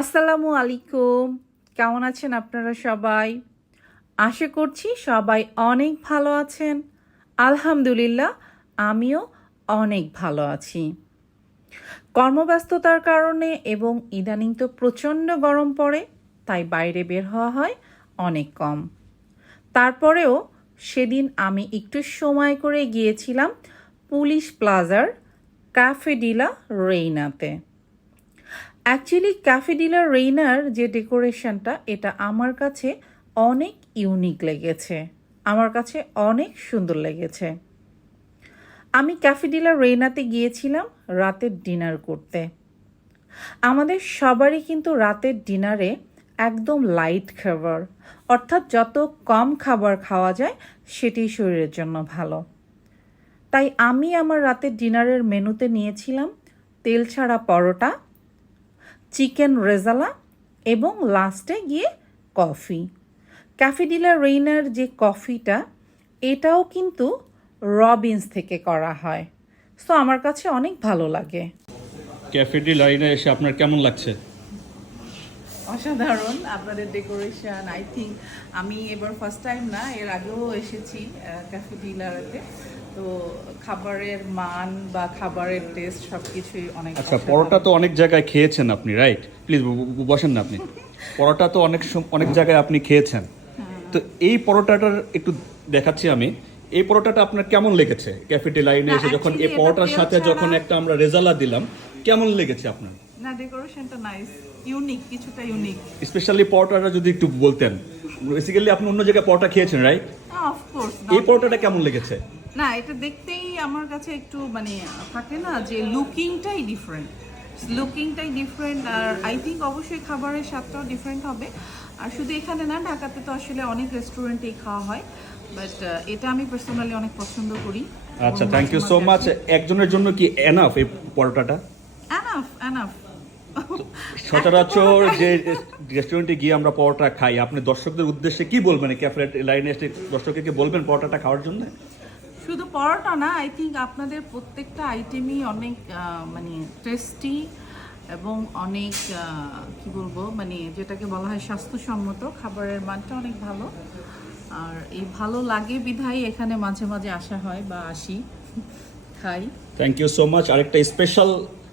আসসালামু আলাইকুম। কেমন আছেন আপনারা সবাই? আশা করছি সবাই অনেক ভালো আছেন। আলহামদুলিল্লাহ, আমিও অনেক ভালো আছি। কর্মব্যস্ততার কারণে এবং ইদানিং তো প্রচণ্ড গরম পড়ে, তাই বাইরে বের হওয়া হয় অনেক কম। তারপরেও সেদিন আমি একটু সময় করে গিয়েছিলাম পুলিশ প্লাজার ক্যাফে ডিলা রেইনাতে। অ্যাকচুয়ালি ক্যাফে ডিলার রেইনার যে ডেকোরেশনটা এটা আমার কাছে অনেক ইউনিক লেগেছে। আমার কাছে অনেক সুন্দর লেগেছে। আমি ক্যাফে ডিলার রেইনাতে গিয়েছিলাম রাতের ডিনার করতে। আমাদের সবারই কিন্তু রাতের ডিনারে একদম লাইট খাবার, অর্থাৎ যত কম খাবার খাওয়া যায়, সেটি শরীরের জন্য ভালো। তাই আমি আমার রাতের ডিনারের মেনুতে নিয়েছিলাম তেল ছাড়া পরোটা চিকেন রেজালা এবং লাস্টে গিয়ে কফি। ক্যাফে ডিলা রেইনার যে কফিটা, এটাও কিন্তু রবিন্স থেকে করা হয়। সো আমার কাছে অনেক ভালো লাগে। ক্যাফেটি লাইনে এসে আপনার কেমন লাগছে? অসাধারণ আপনাদের ডেকোরেশন আই থিঙ্ক আমি এবার ফার্স্ট টাইম না এর আগেও এসেছি ক্যাফে ডিলারেতে তো খাবারের মান বা খাবারের টেস্ট সব কিছুই অনেক আচ্ছা পরোটা তো অনেক জায়গায় খেয়েছেন আপনি রাইট প্লিজ বসেন না আপনি। পরোটা তো অনেক অনেক জায়গায় আপনি খেয়েছেন। তো এই পরোটাটার একটু দেখাচ্ছি আমি। এই পরোটাটা আপনার কেমন লেগেছে? ক্যাফেটি লাইনে এসে যখন এই পরোটার সাথে যখন একটা আমরা রেজালা দিলাম কেমন লেগেছে আপনার? না ডেকোরেশনটা নাইস ইউনিক কিছুটা ইউনিক স্পেশালি পরোটাটা যদি একটু বলতেন বেসিক্যালি আপনি অন্য জায়গায় পরোটা খেয়েছেন রাইট অফকোর্স এই পরোটাটা কেমন লেগেছে? না এটা দেখতেই আমার কাছে একটু মানে থাকে না যে লুকিংটাই ডিফারেন্ট লুকিংটাই ডিফারেন্ট আর আই থিঙ্ক অবশ্যই খাবারের স্বাদটাও ডিফারেন্ট হবে। আর শুধু এখানে না ঢাকাতে তো আসলে অনেক রেস্টুরেন্টেই খাওয়া হয়। বাট এটা আমি পার্সোনালি অনেক পছন্দ করি। আচ্ছা থ্যাংক ইউ সো মাচ একজনের জন্য কি এনাফ এই পরোটাটা এনাফ এনাফ সচরাচর যে রেস্টুরেন্টে গিয়ে আমরা পরোটা খাই আপনি দর্শকদের উদ্দেশ্যে কি বলবেন? ক্যাফে লাইনে এসে দর্শককে বলবেন পরোটাটা খাওয়ার জন্য? শুধু পরোটা না আই থিঙ্ক আপনাদের প্রত্যেকটা আইটেমই অনেক মানে টেস্টি এবং অনেক কি বলব মানে যেটাকে বলা হয় স্বাস্থ্যসম্মত খাবারের মানটা অনেক ভালো। আর এই ভালো লাগে বিধায় এখানে মাঝে মাঝে আসা হয় বা আসি খাই। থ্যাংক ইউ সো মাচ আরেকটা স্পেশাল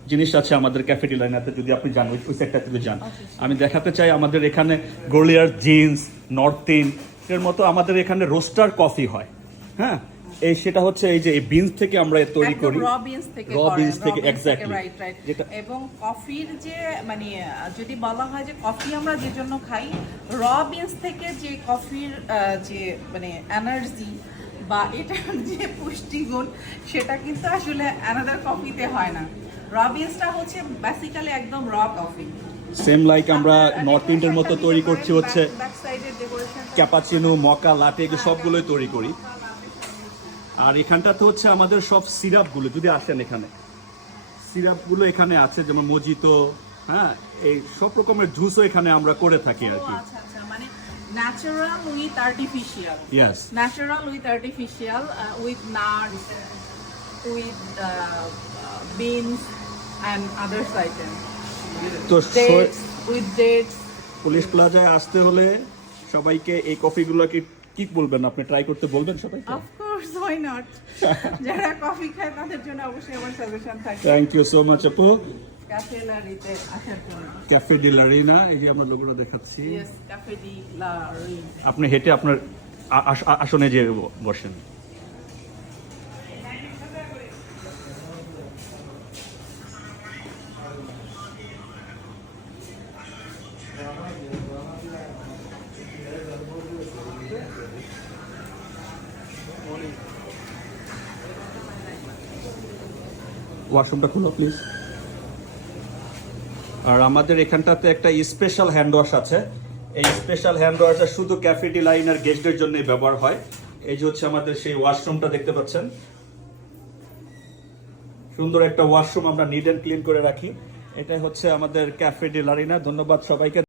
জিনিস আছে আমাদের ক্যাফেটি লাইনাতে যদি আপনি যান ওই সেক্টর থেকে যান। আমি দেখাতে চাই আমাদের এখানে গলিয়ার জিন্স নর্থ ইন এর মতো আমাদের এখানে রোস্টার কফি হয়। হ্যাঁ? এই সেটা হচ্ছে এই যে এই বিনস থেকে আমরা তৈরি করি। র বিনস থেকে beans raw থেকে, exactly. রাইট রাইট যেটা- এবং কফির যে মানে যদি বলা হয় যে কফি আমরা যে জন্য খাই র বিনস থেকে যে কফির যে মানে এনার্জি বা এটার যে পুষ্টিগুণ সেটা কিন্তু আসলে অ্যানাদার কফিতে হয় না। র হচ্ছে বেসিক্যালি একদম র কফি সেম লাইক আমরা নর্থ ইন্ডের মতো তৈরি করছি হচ্ছে ক্যাপাচিনো মকা লাটে এগুলো সবগুলোই তৈরি করি। আর এখানটাতে হচ্ছে আমাদের সব সিরাপগুলো যদি আসেন এখানে। সিরাপগুলো এখানে আছে যেমন মজিতো হ্যাঁ এই সব রকমের জুসও এখানে আমরা করে থাকি আর কি। Natural with artificial yes artificial uh, with nuts with uh, beans and others items. তো dates with dates. পুলিশ প্লাজায় আসতে হলে সবাইকে এই কফিগুলোকে কি বলবেন? আপনি ট্রাই করতে বলবেন সবাইকে? Of course why not? যারা কফি খায় তাদের জন্য অবশ্যই আমার সাজেশন থাকে। থ্যাংক ইউ সো মাচ আপু ক্যাফে লারিতে আসার জন্য। ক্যাফে ডিলারিনা এই যে আমরা লোগোটা দেখাচ্ছি। ইয়েস ক্যাফে ডি লারি আপনি হেঁটে আপনার আ- আস- আসনে যে বসেন। ওয়াশরুমটা খুলো প্লিজ আর আমাদের এখানটাতে একটা স্পেশাল হ্যান্ড ওয়াশ আছে। এই স্পেশাল হ্যান্ড ওয়াশটা শুধু ক্যাফেটি লাইন আর গেস্টদের জন্যই ব্যবহার হয়। এই যে হচ্ছে আমাদের সেই ওয়াশরুমটা দেখতে পাচ্ছেন। সুন্দর একটা ওয়াশরুম আমরা নিড অ্যান্ড ক্লিন করে রাখি। এটাই হচ্ছে আমাদের ক্যাফে ডি লারিনা ধন্যবাদ সবাইকে।